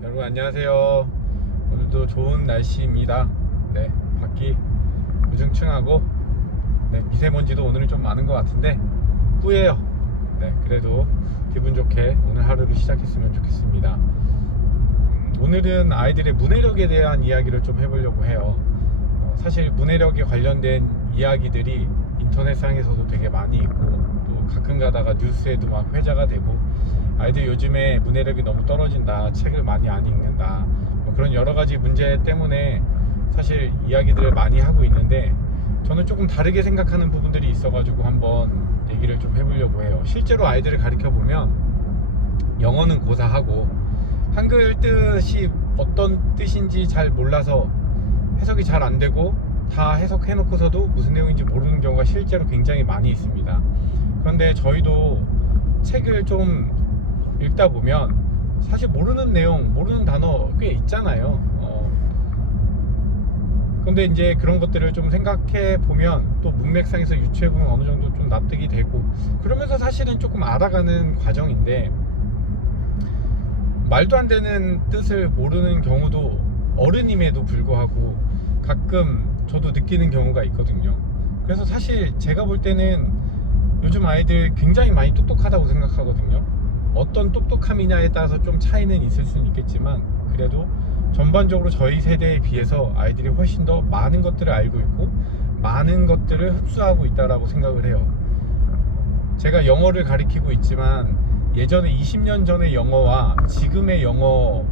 여러분 안녕하세요. 오늘도 좋은 날씨입니다. 네, 밖이 우중충하고 미세먼지도 오늘은 좀 많은 것 같은데 뿌예요. 네, 그래도 기분 좋게 오늘 하루를 시작했으면 좋겠습니다. 오늘은 아이들의 문해력에 대한 이야기를 좀 해보려고 해요. 사실 문해력에 관련된 이야기들이 인터넷상에서도 되게 많이 있고 또 가끔 가다가 뉴스에도 막 회자가 되고 아이들 요즘에 문해력이 너무 떨어진다, 책을 많이 안 읽는다, 뭐 그런 여러 가지 문제 때문에 사실 이야기들을 많이 하고 있는데 저는 조금 다르게 생각하는 부분들이 있어가지고 한번 얘기를 좀 해보려고 해요. 실제로 아이들을 가르쳐 보면 영어는 고사하고 한글 뜻이 어떤 뜻인지 잘 몰라서 해석이 잘 안 되고 다 해석해 놓고서도 무슨 내용인지 모르는 경우가 실제로 굉장히 많이 있습니다. 그런데 저희도 책을 좀 읽다 보면 사실 모르는 내용, 모르는 단어 꽤 있잖아요. 근데 이제 그런 것들을 좀 생각해 보면 또 문맥상에서 유추해 보면 어느 정도 좀 납득이 되고 그러면서 사실은 조금 알아가는 과정인데 말도 안 되는 뜻을 모르는 경우도 어른임에도 불구하고 가끔 저도 느끼는 경우가 있거든요. 그래서 사실 제가 볼 때는 요즘 아이들 굉장히 많이 똑똑하다고 생각하거든요. 어떤 똑똑함이냐에 따라서 좀 차이는 있을 수는 있겠지만 그래도 전반적으로 저희 세대에 비해서 아이들이 훨씬 더 많은 것들을 알고 있고 많은 것들을 흡수하고 있다고 생각을 해요. 제가 영어를 가르치고 있지만 예전에 20년 전의 영어와 지금의 영어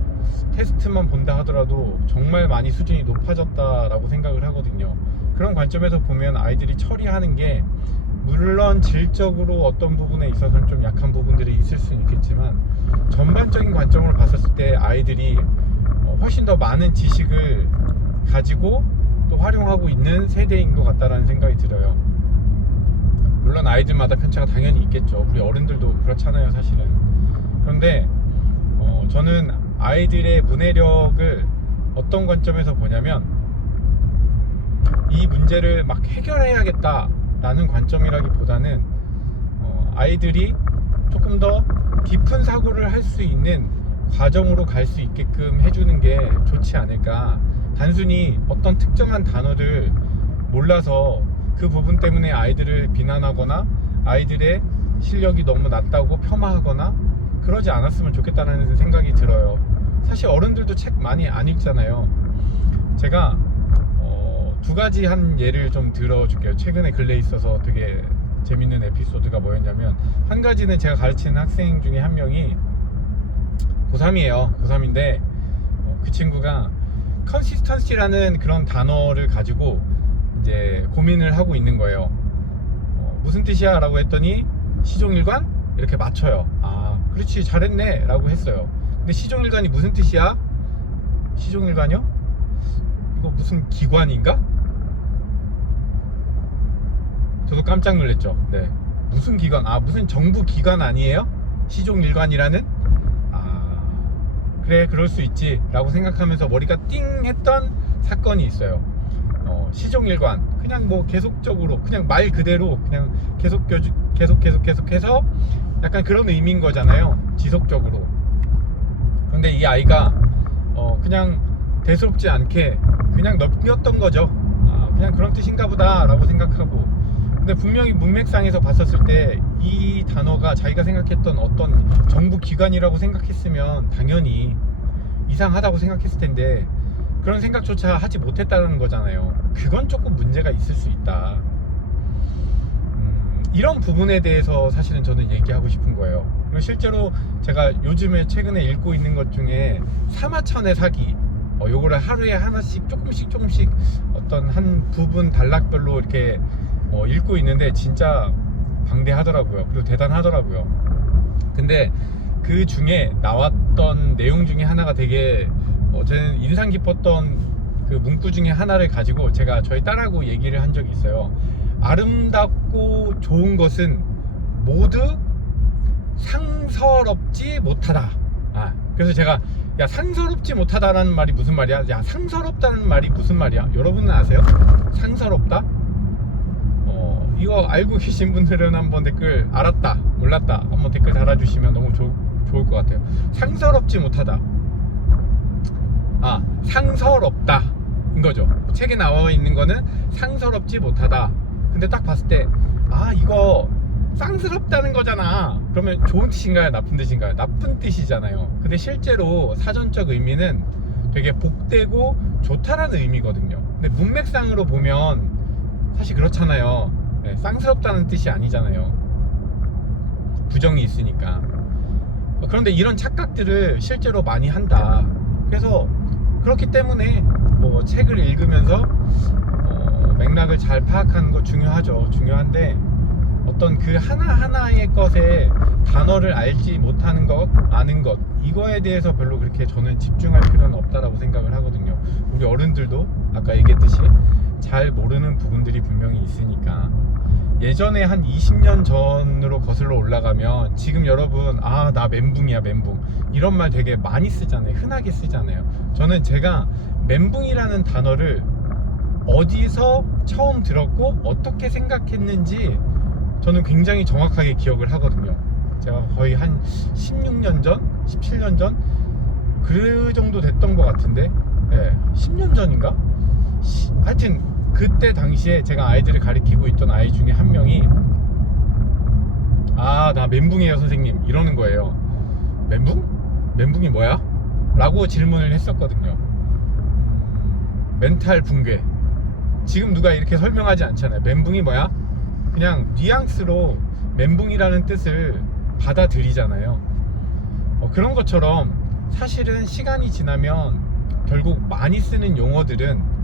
테스트만 본다 하더라도 정말 많이 수준이 높아졌다라고 생각을 하거든요. 그런 관점에서 보면 아이들이 처리하는 게 물론 질적으로 어떤 부분에 있어서는 좀 약한 부분들이 있을 수는 있겠지만 전반적인 관점으로 봤을 때 아이들이 훨씬 더 많은 지식을 가지고 또 활용하고 있는 세대인 것 같다라는 생각이 들어요. 물론 아이들마다 편차가 당연히 있겠죠. 우리 어른들도 그렇잖아요, 사실은. 그런데 저는 아이들의 문해력을 어떤 관점에서 보냐면 이 문제를 막 해결해야겠다 라는 관점이라기보다는 아이들이 조금 더 깊은 사고를 할 수 있는 과정으로 갈 수 있게끔 해주는 게 좋지 않을까. 단순히 어떤 특정한 단어를 몰라서 그 부분 때문에 아이들을 비난하거나 아이들의 실력이 너무 낮다고 폄하하거나 그러지 않았으면 좋겠다는 생각이 들어요. 사실 어른들도 책 많이 안 읽잖아요. 제가 두 가지 한 예를 좀 들어줄게요. 최근에 근래에 있어서 되게 재밌는 에피소드가 뭐였냐면 한 가지는 제가 가르치는 학생 중에 한 명이 고3이에요. 고3인데 그 친구가 consistency라는 그런 단어를 가지고 이제 고민을 하고 있는 거예요. 무슨 뜻이야? 라고 했더니 시종일관? 이렇게 맞춰요. 아, 그렇지, 잘했네 라고 했어요. 근데 시종일관이 무슨 뜻이야? 시종일관이요? 이거 무슨 기관인가? 저도 깜짝 놀랐죠. 네. 무슨 기관? 아, 무슨 정부 기관 아니에요? 시종일관이라는? 아, 그래, 그럴 수 있지 라고 생각하면서 머리가 띵 했던 사건이 있어요. 시종일관, 그냥 뭐 계속적으로 그냥 말 그대로 그냥 계속해서 약간 그런 의미인 거잖아요, 지속적으로. 근데 이 아이가 그냥 대수롭지 않게 그냥 넘겼던 거죠. 아, 그냥 그런 뜻인가 보다 라고 생각하고, 근데 분명히 문맥상에서 봤었을 때 이 단어가 자기가 생각했던 어떤 정부 기관이라고 생각했으면 당연히 이상하다고 생각했을 텐데 그런 생각조차 하지 못했다는 거잖아요. 그건 조금 문제가 있을 수 있다. 이런 부분에 대해서 사실은 저는 얘기하고 싶은 거예요. 그리고 실제로 제가 요즘에 최근에 읽고 있는 것 중에 사마천의 사기, 요거를 하루에 하나씩 조금씩 어떤 한 부분 단락별로 이렇게 읽고 있는데 진짜 방대하더라고요. 그리고 대단하더라고요. 근데 그 중에 나왔던 내용 중에 하나가 되게 저는 인상 깊었던 그 문구 중에 하나를 가지고 제가 저희 딸하고 얘기를 한 적이 있어요. 아름답고 좋은 것은 모두 상서롭지 못하다. 그래서 제가 야, 상서롭지 못하다라는 말이 무슨 말이야? 야, 상서롭다는 말이 무슨 말이야? 여러분은 아세요? 상서롭다? 이거 알고 계신 분들은 한번 댓글, 알았다, 몰랐다, 한번 댓글 달아주시면 너무 좋을 것 같아요. 상서롭지 못하다. 상서롭다 인 거죠. 책에 나와 있는 거는 상서롭지 못하다. 근데 딱 봤을 때 이거 쌍스럽다는 거잖아. 그러면 좋은 뜻인가요? 나쁜 뜻인가요? 나쁜 뜻이잖아요. 근데 실제로 사전적 의미는 되게 복되고 좋다라는 의미거든요. 근데 문맥상으로 보면 사실 그렇잖아요. 네, 쌍스럽다는 뜻이 아니잖아요. 부정이 있으니까. 그런데 이런 착각들을 실제로 많이 한다. 그래서 그렇기 때문에 뭐 책을 읽으면서 맥락을 잘 파악하는 거 중요하죠. 중요한데 어떤 그 하나하나의 것에 단어를 알지 못하는 것, 아는 것, 이거에 대해서 별로 그렇게 저는 집중할 필요는 없다라고 생각을 하거든요. 우리 어른들도 아까 얘기했듯이 잘 모르는 부분들이 분명히 있으니까. 예전에 한 20년 전으로 거슬러 올라가면 지금 여러분 나 멘붕이야 멘붕 이런 말 되게 많이 쓰잖아요. 흔하게 쓰잖아요. 저는 제가 멘붕이라는 단어를 어디서 처음 들었고 어떻게 생각했는지 저는 굉장히 정확하게 기억을 하거든요. 제가 거의 한 16년 전? 17년 전? 그 정도 됐던 것 같은데 10년 전인가? 하여튼 그때 당시에 제가 아이들을 가르치고 있던 아이 중에 한 명이 나 멘붕이에요 선생님 이러는 거예요. 멘붕? 멘붕이 뭐야? 라고 질문을 했었거든요. 멘탈 붕괴. 지금 누가 이렇게 설명하지 않잖아요. 멘붕이 뭐야? 그냥 뉘앙스로 멘붕이라는 뜻을 받아들이잖아요. 그런 것처럼 사실은 시간이 지나면 결국 많이 쓰는 용어들은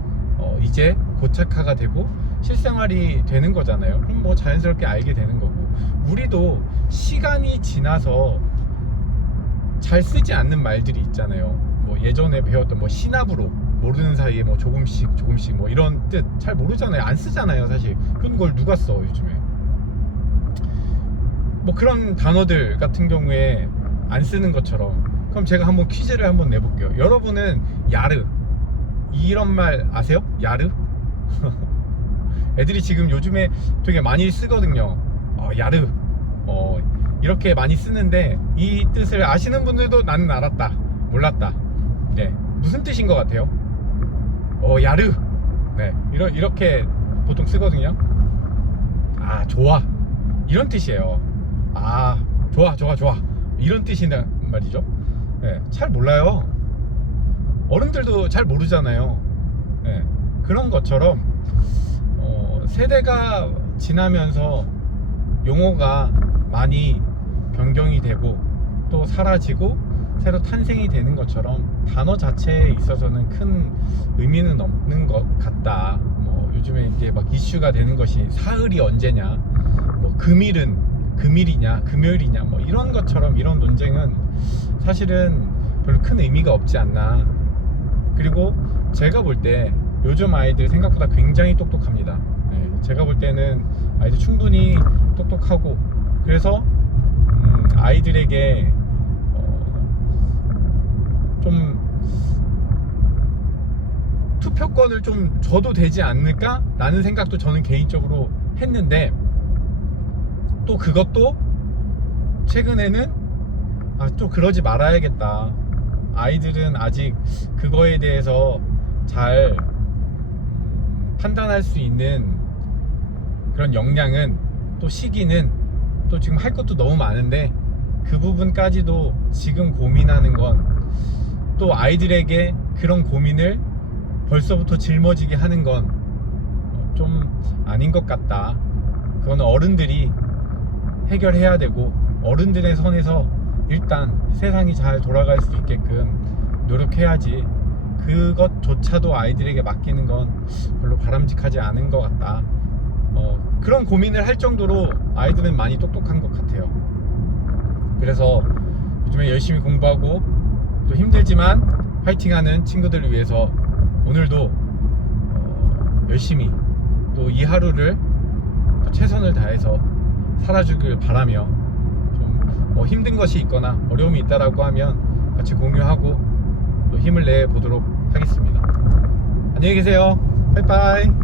이제 고착화가 되고 실생활이 되는 거잖아요. 그럼 뭐 자연스럽게 알게 되는 거고, 우리도 시간이 지나서 잘 쓰지 않는 말들이 있잖아요. 뭐 예전에 배웠던 뭐 시나브로 모르는 사이에 뭐 조금씩 뭐 이런 뜻 잘 모르잖아요. 안 쓰잖아요 사실. 그런 걸 누가 써 요즘에. 뭐 그런 단어들 같은 경우에 안 쓰는 것처럼, 그럼 제가 한번 퀴즈를 한번 내볼게요. 여러분은 야르 이런 말 아세요? 야르? 애들이 지금 요즘에 되게 많이 쓰거든요. 야르 이렇게 많이 쓰는데 이 뜻을 아시는 분들도 나는 알았다, 몰랐다. 네, 무슨 뜻인 것 같아요? 야르. 네, 이렇게 보통 쓰거든요. 좋아 이런 뜻이에요. 좋아 이런 뜻이란 말이죠. 네, 잘 몰라요. 어른들도 잘 모르잖아요. 네, 그런 것처럼 세대가 지나면서 용어가 많이 변경이 되고 또 사라지고 새로 탄생이 되는 것처럼 단어 자체에 있어서는 큰 의미는 없는 것 같다. 뭐 요즘에 이게 막 이슈가 되는 것이 사흘이 언제냐, 뭐 금일이냐 금요일이냐 뭐 이런 것처럼, 이런 논쟁은 사실은 별로 큰 의미가 없지 않나. 그리고 제가 볼 때 요즘 아이들 생각보다 굉장히 똑똑합니다. 네, 제가 볼 때는 아이들 충분히 똑똑하고, 그래서 아이들에게 좀 투표권을 좀 줘도 되지 않을까 라는 생각도 저는 개인적으로 했는데, 또 그것도 최근에는 좀 그러지 말아야겠다. 아이들은 아직 그거에 대해서 잘 판단할 수 있는 그런 역량은, 또 시기는, 또 지금 할 것도 너무 많은데 그 부분까지도 지금 고민하는 건, 또 아이들에게 그런 고민을 벌써부터 짊어지게 하는 건 좀 아닌 것 같다. 그거는 어른들이 해결해야 되고, 어른들의 선에서 일단 세상이 잘 돌아갈 수 있게끔 노력해야지, 그것조차도 아이들에게 맡기는 건 별로 바람직하지 않은 것 같다. 그런 고민을 할 정도로 아이들은 많이 똑똑한 것 같아요. 그래서 요즘에 열심히 공부하고 또 힘들지만 파이팅하는 친구들을 위해서 오늘도 열심히 또 이 하루를 또 최선을 다해서 살아주길 바라며, 좀 힘든 것이 있거나 어려움이 있다라고 하면 같이 공유하고 또 힘을 내 보도록 하겠습니다. 안녕히 계세요. 빠이빠이.